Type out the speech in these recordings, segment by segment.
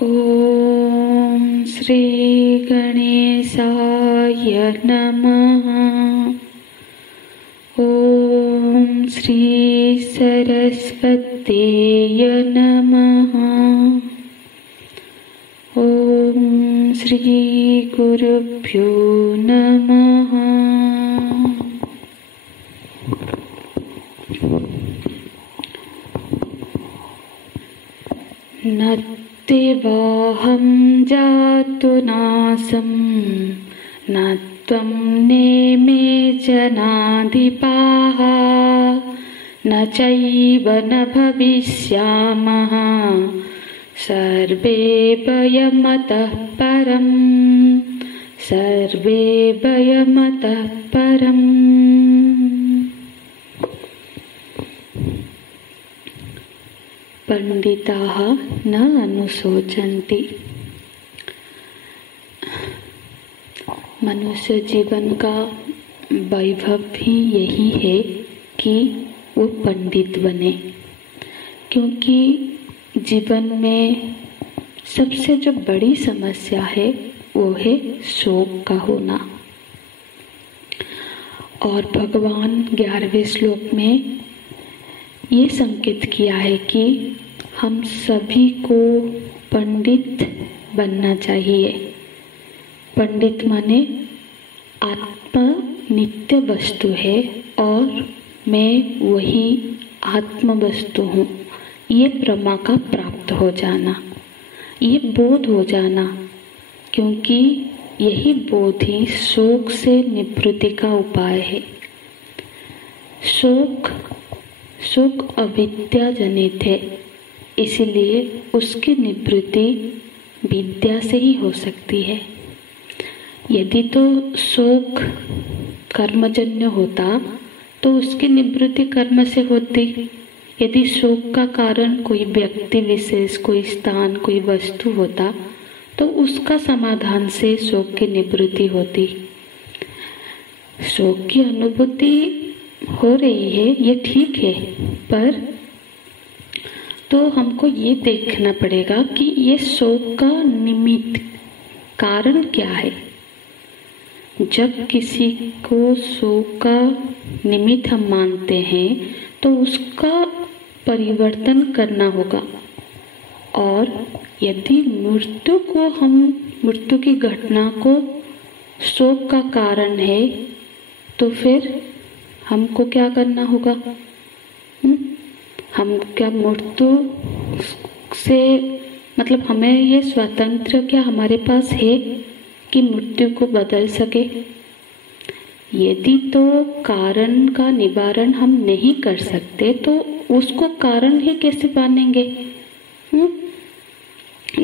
ओम श्री गणेशाय नमः। ओम श्री सरस्वतीय नमः। ओम श्री गुरुभ्यो नमः। नत्तेवाहं जातु नासं न त्वं नेमे जनाधिपाः न चैव न भविष्यामः सर्वे वयमतः परम् सर्वे वयमतः परम्। पंडिताः न अनुशोचन्ति। मनुष्य जीवन का वैभव भी यही है कि वो पंडित बने, क्योंकि जीवन में सबसे जो बड़ी समस्या है वो है शोक का होना। और भगवान 11वें श्लोक में ये संकेत किया है कि हम सभी को पंडित बनना चाहिए। पंडित माने आत्मा नित्य वस्तु है और मैं वही आत्म वस्तु हूँ, ये प्रमा का प्राप्त हो जाना, ये बोध हो जाना, क्योंकि यही बोध ही शोक से निवृत्ति का उपाय है। शोक अविद्या जनित है, इसलिए उसकी निवृत्ति विद्या से ही हो सकती है। यदि तो शोक कर्मजन्य होता तो उसकी निवृत्ति कर्म से होती। यदि शोक का कारण कोई व्यक्ति विशेष, कोई स्थान, कोई वस्तु होता तो उसका समाधान से शोक की निवृत्ति होती। शोक की अनुभूति हो रही है, ये ठीक है, पर तो हमको ये देखना पड़ेगा कि ये शोक का निमित्त कारण क्या है। जब किसी को शोक का निमित्त हम मानते हैं तो उसका परिवर्तन करना होगा। और यदि मृत्यु की घटना को शोक का कारण है तो फिर हमको क्या करना होगा? हम क्या मृत्यु से मतलब हमें ये स्वतंत्र क्या हमारे पास है कि मृत्यु को बदल सके? यदि तो कारण का निवारण हम नहीं कर सकते तो उसको कारण ही कैसे मानेंगे?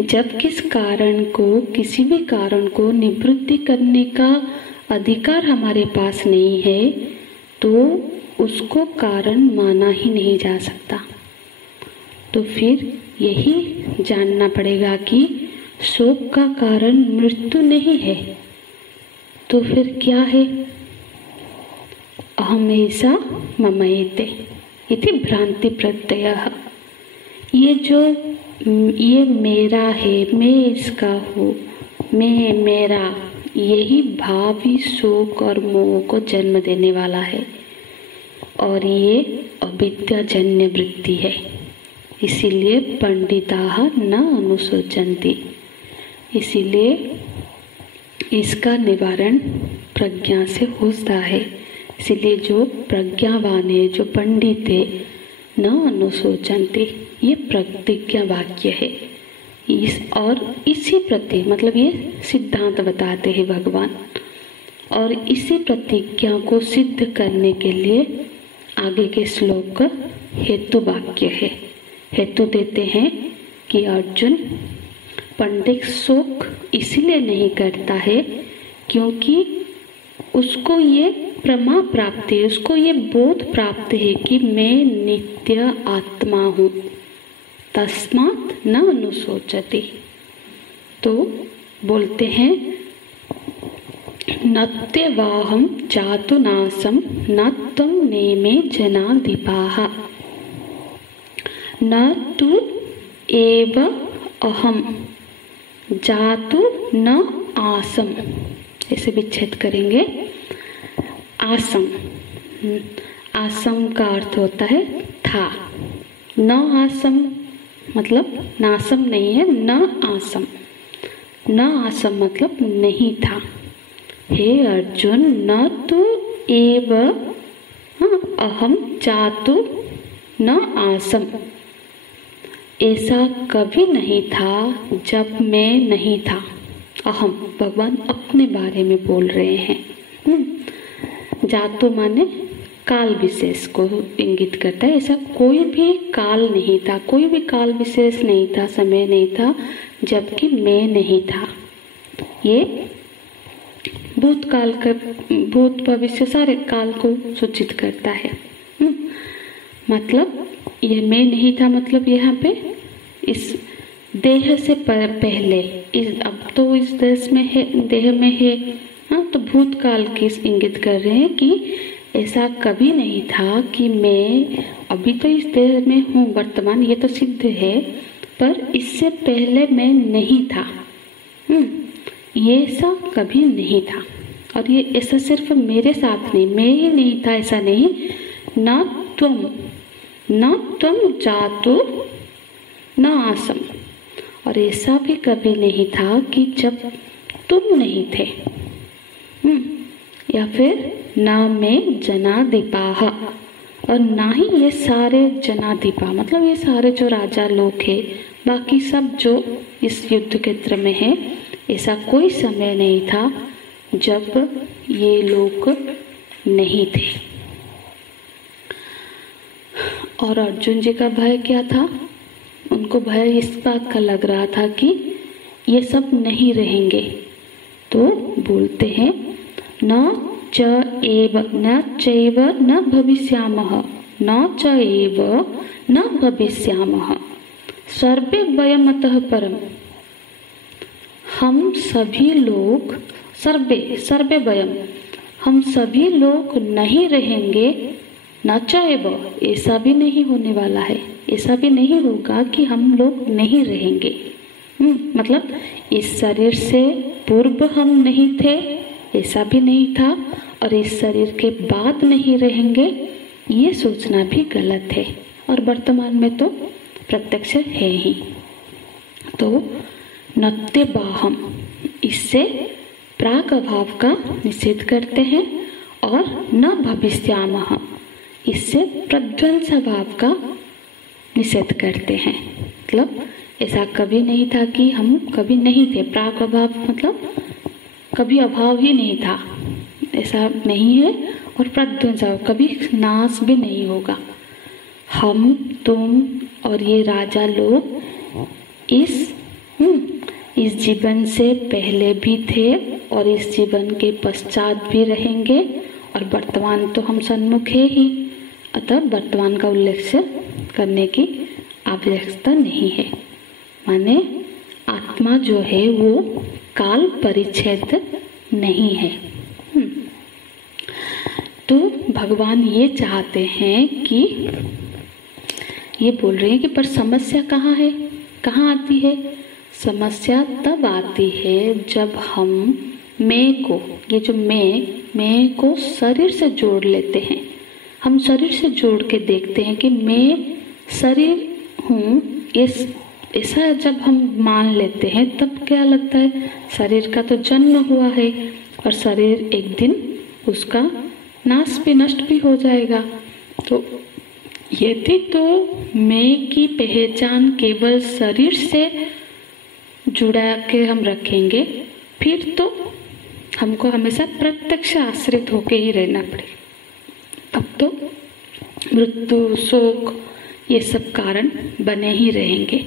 जब किसी भी कारण को निवृत्ति करने का अधिकार हमारे पास नहीं है तो उसको कारण माना ही नहीं जा सकता। तो फिर यही जानना पड़ेगा कि शोक का कारण मृत्यु नहीं है तो फिर क्या है? अहमेषा ममैते इति भ्रांति प्रत्ययः। ये मेरा है, मैं इसका हूँ, मैं मेरा, यही भाव ही शोक और मोह को जन्म देने वाला है और ये अविद्याजन्य वृत्ति है। इसीलिए पंडिताः न अनुशोचन्ति। इसीलिए इसका निवारण प्रज्ञा से होता है। इसीलिए जो प्रज्ञावान है, जो पंडित है, न अनुशोचन्ति, ये प्रतिज्ञा वाक्य है। इसी प्रति मतलब ये सिद्धांत बताते हैं भगवान। और इसी प्रतिज्ञा को सिद्ध करने के लिए आगे के श्लोक हेतु वाक्य है। हेतु देते हैं कि अर्जुन, पंडित शोक इसलिए नहीं करता है क्योंकि उसको ये प्रमा प्राप्त है, उसको ये बोध प्राप्त है कि मैं नित्य आत्मा हूँ। तस्मात् न अनुशोचति। तो बोलते हैं नत्यवाहं जातु नासं न त्वं नेमे जनाधिपाः न तु एव अहम जातु न आसम, ऐसे विच्छेद करेंगे। आसम, आसम का अर्थ होता है था। न आसम मतलब नासम नहीं है, न आसम। न आसम मतलब नहीं था। हे अर्जुन, न तु एव अहम जातु न आसम। ऐसा कभी नहीं था जब मैं नहीं था। अहम, भगवान अपने बारे में बोल रहे हैं। जातु माने काल विशेष को इंगित करता है। ऐसा कोई भी काल नहीं था, कोई भी काल विशेष नहीं था, समय नहीं था जबकि मैं नहीं था। ये भूतकाल का, भूत भविष्य सारे काल को सूचित करता है। मतलब ये मैं नहीं था, मतलब यहाँ पे इस देह से पहले, इस अब तो इस देश में है, देह में है। हाँ, तो भूतकाल की इंगित कर रहे हैं कि ऐसा कभी नहीं था कि मैं अभी तो इस देह में हूँ वर्तमान, ये तो सिद्ध है, पर इससे पहले मैं नहीं था। ये ऐसा कभी नहीं था। और ये ऐसा सिर्फ मेरे साथ नहीं, मैं ही नहीं था ऐसा नहीं। न त्वम जातु न आसम। और ऐसा भी कभी नहीं था कि जब तुम नहीं थे। या फिर ना मैं जनाधिपाह, और ना ही ये सारे जनाधिपा मतलब ये सारे जो राजा लोग हैं, बाकी सब जो इस युद्ध क्षेत्र में है, ऐसा कोई समय नहीं था जब ये लोग नहीं थे। और अर्जुन जी का भय क्या था? उनको भय इस बात का लग रहा था कि ये सब नहीं रहेंगे। तो बोलते हैं न च एव न चैव न भविष्यामः, न च एव न भविष्यामः, सर्वे वयमतः परम। हम सभी लोग, सर्वे वयम, हम सभी लोग नहीं रहेंगे। न चैव, ऐसा भी नहीं होने वाला है, ऐसा भी नहीं होगा कि हम लोग नहीं रहेंगे। मतलब इस शरीर से पूर्व हम नहीं थे, ऐसा भी नहीं था, और इस शरीर के बाद नहीं रहेंगे, ये सोचना भी गलत है। और वर्तमान में तो प्रत्यक्ष है ही। तो नत्य बाहम, इससे प्राक अभाव का निषेध करते हैं। और न भविष्यामः, इससे प्रध्वंस भाव का निषेध करते हैं। मतलब ऐसा कभी नहीं था कि हम कभी नहीं थे। प्राक अभाव मतलब कभी अभाव ही नहीं था, ऐसा नहीं है। और प्रध्वंस, कभी नाश भी नहीं होगा। हम, तुम और ये राजा लोग इस जीवन से पहले भी थे और इस जीवन के पश्चात भी रहेंगे। और वर्तमान तो हम सन्मुख है ही, अतः वर्तमान का उल्लेख करने की आवश्यकता नहीं है। माने आत्मा जो है वो काल परिच्छेद नहीं है। तो भगवान ये चाहते हैं कि, ये बोल रहे हैं कि पर समस्या कहाँ है, कहाँ आती है? समस्या तब आती है जब हम मैं को, ये जो मैं को शरीर से जोड़ लेते हैं। हम शरीर से जोड़ के देखते हैं कि मैं शरीर हूँ, ऐसा जब हम मान लेते हैं तब क्या लगता है? शरीर का तो जन्म हुआ है और शरीर एक दिन उसका नाश भी, नष्ट भी हो जाएगा। तो यदि तो मैं की पहचान केवल शरीर से जुड़ा के हम रखेंगे, फिर तो हमको हमेशा प्रत्यक्ष आश्रित होके ही रहना पड़ेगा। तब तो मृत्यु, शोक, ये सब कारण बने ही रहेंगे।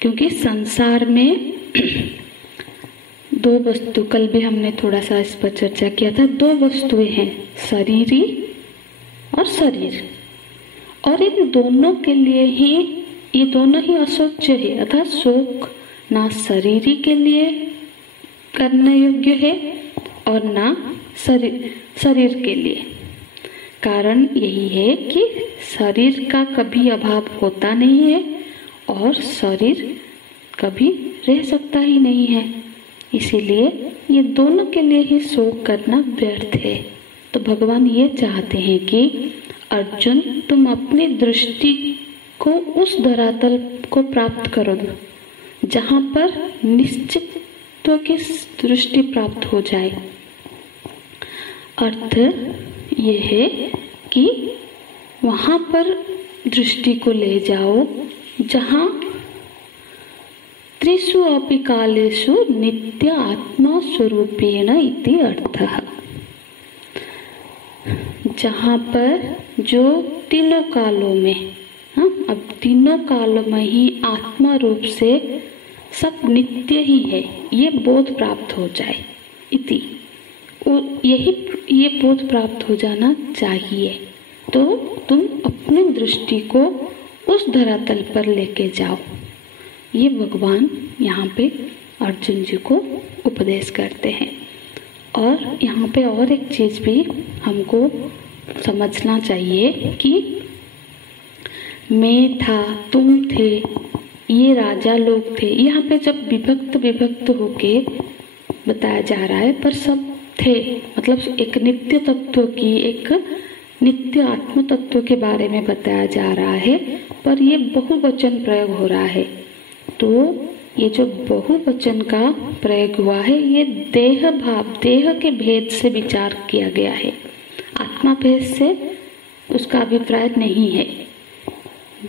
क्योंकि संसार में दो वस्तु, कल भी हमने थोड़ा सा इस पर चर्चा किया था, दो वस्तुएं हैं, शरीरी और शरीर। और इन दोनों के लिए ही, ये दोनों ही असोच्य है, अर्थात शोक ना शरीरी के लिए करने योग्य है और ना शरीर के लिए। कारण यही है कि शरीर का कभी अभाव होता नहीं है और शरीर कभी रह सकता ही नहीं है। इसीलिए ये दोनों के लिए ही शोक करना व्यर्थ है। तो भगवान ये चाहते हैं कि अर्जुन, तुम अपनी दृष्टि को उस धरातल को प्राप्त करो जहाँ पर निश्चित्व की दृष्टि प्राप्त हो जाए। अर्थ ये है कि वहाँ पर दृष्टि को ले जाओ जहाँ त्रिषु अपि कालेषु नित्य आत्मा स्वरूपेण इति अर्थः। जहाँ पर जो तीनों कालों में, अब तीनों कालों में ही आत्मा रूप से सब नित्य ही है, ये बोध प्राप्त हो जाए इति, ये बोध प्राप्त हो जाना चाहिए। तो तुम अपनी दृष्टि को उस धरातल पर लेके जाओ। ये भगवान यहाँ पे अर्जुन जी को उपदेश करते हैं। और यहाँ पे और एक चीज भी हमको समझना चाहिए कि मैं था, तुम थे, ये राजा लोग थे। यहाँ पे जब विभक्त होके बताया जा रहा है, पर सब थे, मतलब एक नित्य तत्व की, एक नित्य आत्म तत्व के बारे में बताया जा रहा है, पर ये बहुवचन प्रयोग हो रहा है। तो ये जो बहुवचन का प्रयोग हुआ है, ये देह भाव, देह के भेद से विचार किया गया है, आत्मा भेद से उसका अभिप्राय नहीं है।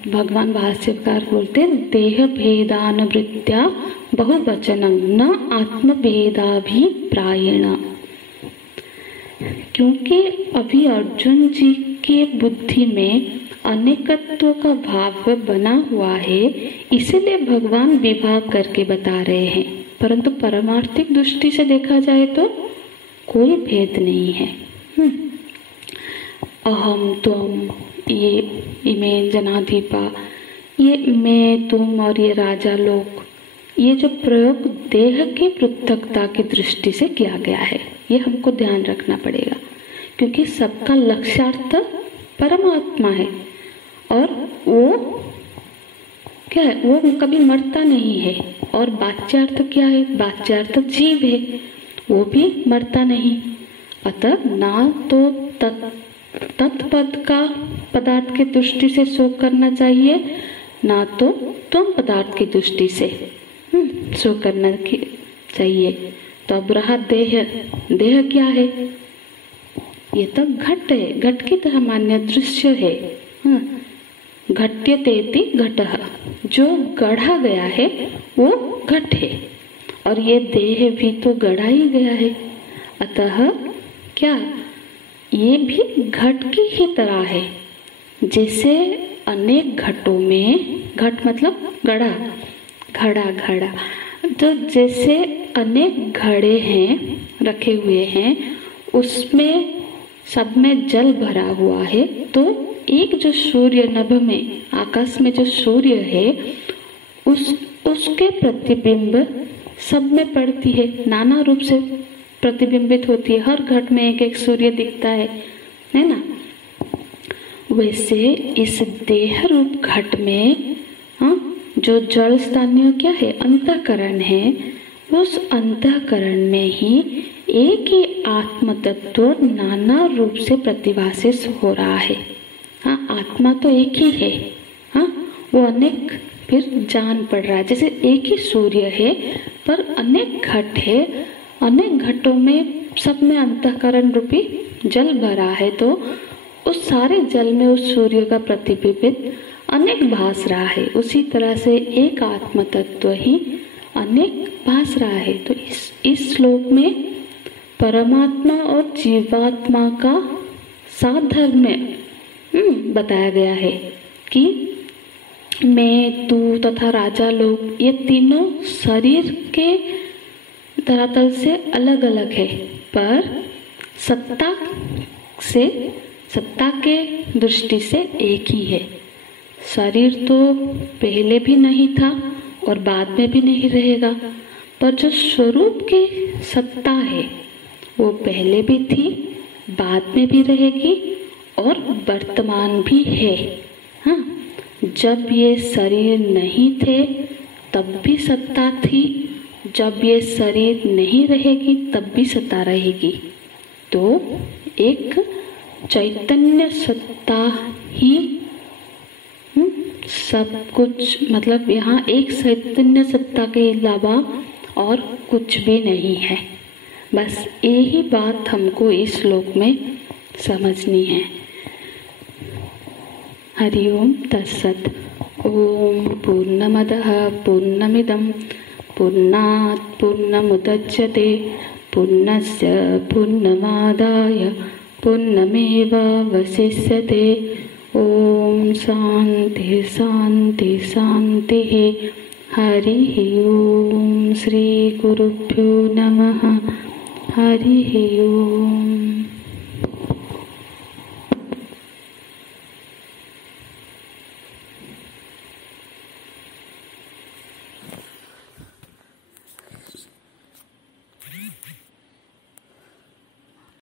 भगवान भाष्यकार बोलते हैं, देह भेदानुवृत्त्या बहुवचनं न आत्म भेदाभिप्रायेण। क्योंकि अभी अर्जुन जी के बुद्धि में अनेकत्व का भाव बना हुआ है, इसीलिए भगवान विभाग करके बता रहे हैं। परंतु परमार्थिक दृष्टि से देखा जाए तो कोई भेद नहीं है। अहम त्वम, ये इमे जनाधिपा, ये मैं तुम और ये राजा लोग, ये जो प्रयोग देह की पृथकता की दृष्टि से किया गया है, ये हमको ध्यान रखना पड़ेगा। क्योंकि सबका लक्ष्यार्थ परमात्मा है और वो क्या है, वो कभी मरता नहीं है। और बाच्यार्थ क्या है, बाच्यार्थ जीव है, वो भी मरता नहीं। अतः ना तो तत्पद का पदार्थ की दृष्टि से शोक करना चाहिए, ना तो तुम पदार्थ की दृष्टि से शोक करना चाहिए। तो अब रहा देह, देह क्या है, ये तो घट है, घट की तरह मान्य दृश्य है। घट्यतेति घटः, जो गढ़ा गया है वो घट है, और ये देह भी तो गढ़ा ही गया है। अतः क्या, ये भी घट की ही तरह है। जैसे अनेक घटों में, घट मतलब गढ़ा, घड़ा, तो जैसे अनेक घड़े हैं, रखे हुए हैं, उसमें सब में जल भरा हुआ है। तो एक जो सूर्य नभ में, आकाश में जो सूर्य है, उसके प्रतिबिंब सब में पड़ती है, नाना रूप से प्रतिबिंबित होती है। हर घट में एक एक सूर्य दिखता है ना। वैसे इस देह रूप घट में जो जल स्थानीय क्या है, अंतःकरण है, उस अंतःकरण में ही एक ही आत्म तत्व नाना रूप से प्रतिभासित हो रहा है। आत्मा तो एक ही है, वो अनेक फिर जान पड़ रहा है। जैसे एक ही सूर्य है पर अनेक घट है, अनेक घटों में सब में अंतःकरण रूपी जल भरा है, तो उस सारे जल में उस सूर्य का प्रतिबिंबित अनेक भास रहा है। उसी तरह से एक आत्म तत्व ही अनेक भास रहा है। तो इस श्लोक में परमात्मा और जीवात्मा का साधर्म्य बताया गया है कि मैं, तू तथा राजा लोग, ये तीनों शरीर के धरातल से अलग अलग है, पर सत्ता के दृष्टि से एक ही है। शरीर तो पहले भी नहीं था और बाद में भी नहीं रहेगा, पर जो स्वरूप की सत्ता है वो पहले भी थी, बाद में भी रहेगी और वर्तमान भी है। जब ये शरीर नहीं थे तब भी सत्ता थी, जब ये शरीर नहीं रहेगी तब भी सत्ता रहेगी। तो एक चैतन्य सत्ता ही सब कुछ, मतलब यहाँ एक चैतन्य सत्ता के अलावा और कुछ भी नहीं है। बस यही बात हमको इस श्लोक में समझनी है। हरि ओम तत्सत। ओम पूर्णमदः पूर्णमिदं पूर्णात् पूर्णमुदच्यते पूर्णस्य पूर्णमादाय पूर्णमेवावशिष्यते। ओम शांति शांति शांति। हरि ओम। श्री गुरुभ्यो नमः। हरि ओम।